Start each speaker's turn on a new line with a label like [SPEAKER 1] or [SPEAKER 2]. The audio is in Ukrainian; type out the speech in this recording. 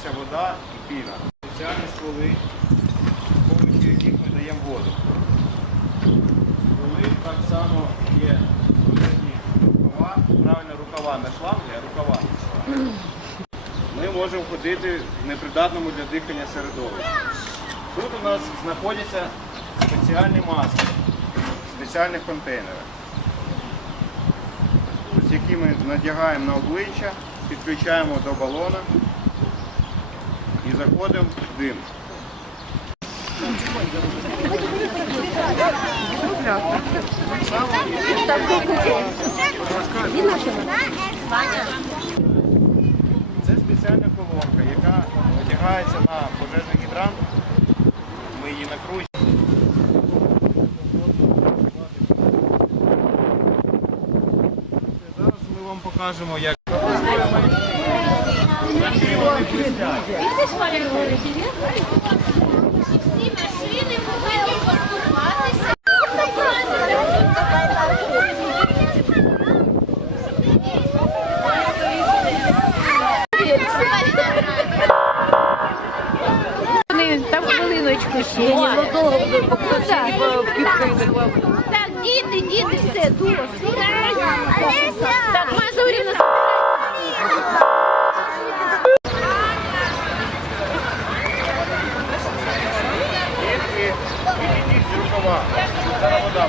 [SPEAKER 1] збирається вода і піна. Спеціальні стволи, з допомогою яких ми даємо воду. Стволи так само є пожежні рукава, правильно рукава не шланги, а рукава. Ми можемо ходити в непридатному для дихання середовищі. Тут у нас знаходяться спеціальні маски в спеціальних контейнерах, які ми надягаємо на обличчя, підключаємо до балона заходимо в дим. Це спеціальна колонка, яка надягається на пожежний гідрант. Ми її накручуємо. Зараз ми вам покажемо, як.
[SPEAKER 2] Всі машини повинні поступатися.
[SPEAKER 3] Там хвилиночку ще.
[SPEAKER 4] Ну.
[SPEAKER 2] Так, діти, діти, все, досить. Сіркова. Зараз вода.